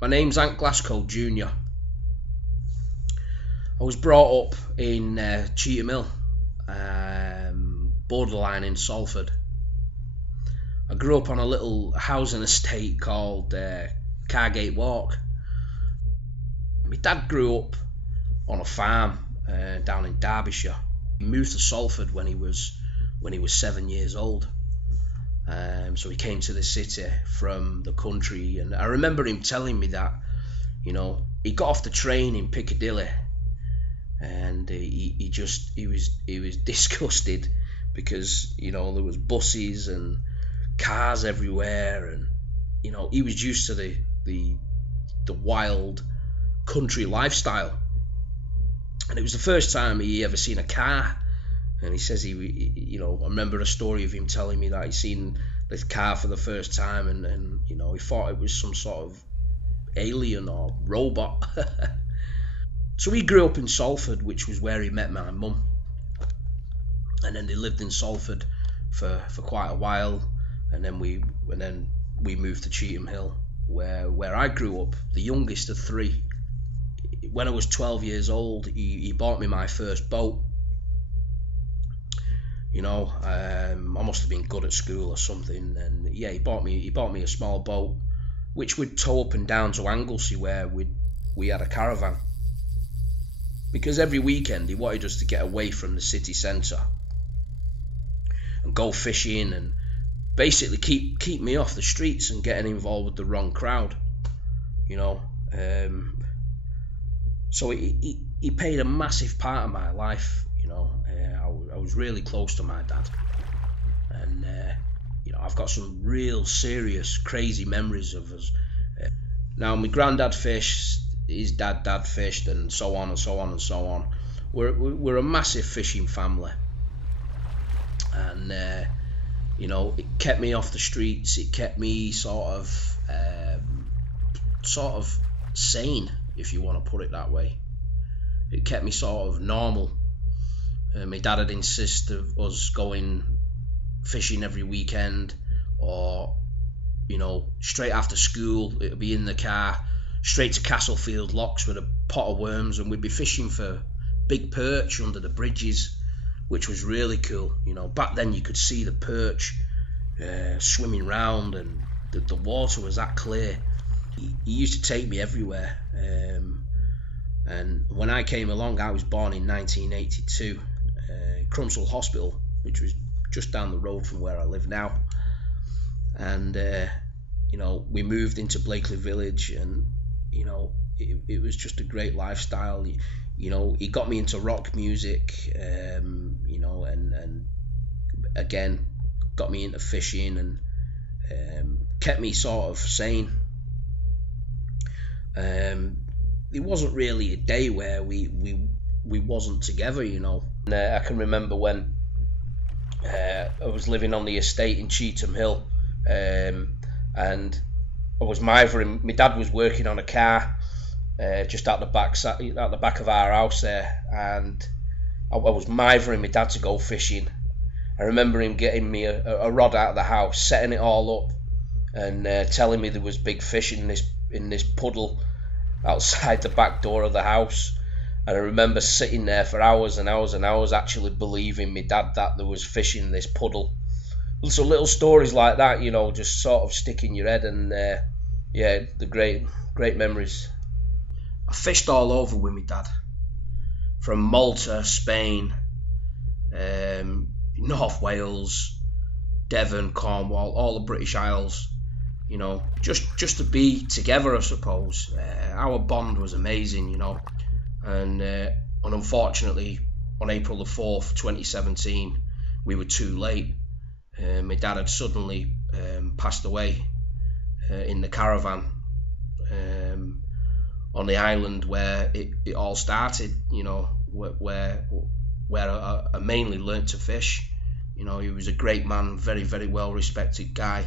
My name's Glasgoe Jnr. I was brought up in Cheetham Hill, borderline in Salford. I grew up on a little housing estate called Cargate Walk. My dad grew up on a farm down in Derbyshire. He moved to Salford when he was 7 years old. So he came to the city from the country, and I remember him telling me that, he got off the train in Piccadilly, and he was disgusted because there was buses and cars everywhere, and he was used to the wild country lifestyle, and it was the first time he ever seen a car. And he says I remember a story of him telling me that he'd seen this car for the first time, and he thought it was some sort of alien or robot. So he grew up in Salford, which was where he met my mum, and then they lived in Salford for quite a while, and then we moved to Cheetham Hill, where I grew up, the youngest of three. When I was 12 years old, he bought me my first boat. I must have been good at school or something, and yeah, he bought me a small boat, which would tow up and down to Anglesey, where we had a caravan, because every weekend he wanted us to get away from the city centre and go fishing, and basically keep me off the streets and getting involved with the wrong crowd. So he played a massive part of my life. I was really close to my dad, and I've got some real serious crazy memories of us. Now my granddad fished, his dad fished, and so on and so on and so on. We're a massive fishing family, and it kept me off the streets. It kept me sort of sane, if you want to put it that way. It kept me sort of normal. My dad would insist of us going fishing every weekend, or straight after school it would be in the car straight to Castlefield Locks with a pot of worms, and we'd be fishing for big perch under the bridges, which was really cool. Back then you could see the perch swimming round, and the water was that clear. He used to take me everywhere, and when I came along, I was born in 1982, Crumsall Hospital, which was just down the road from where I live now. And we moved into Blakely Village, and it was just a great lifestyle. He got me into rock music, and again got me into fishing, and kept me sort of sane. It wasn't really a day where we wasn't together, And I can remember when I was living on the estate in Cheetham Hill, and I was mithering. My dad was working on a car just at the back of our house there, and I was mithering my dad to go fishing. I remember him getting me a rod out of the house, setting it all up, and telling me there was big fish in this puddle outside the back door of the house. And I remember sitting there for hours and hours and hours, actually believing my dad that there was fish in this puddle. So little stories like that, just sort of stick in your head, and the great memories. I fished all over with my dad, from Malta, Spain, North Wales, Devon, Cornwall, all the British Isles. Just to be together, I suppose. Our bond was amazing, and unfortunately on April the 4th 2017 we were too late. My dad had suddenly passed away in the caravan on the island where it all started, where I mainly learnt to fish. He was a great man, very, very well respected guy,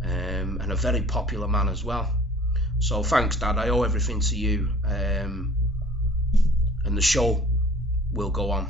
and a very popular man as well. So thanks, Dad. I owe everything to you, and the show will go on.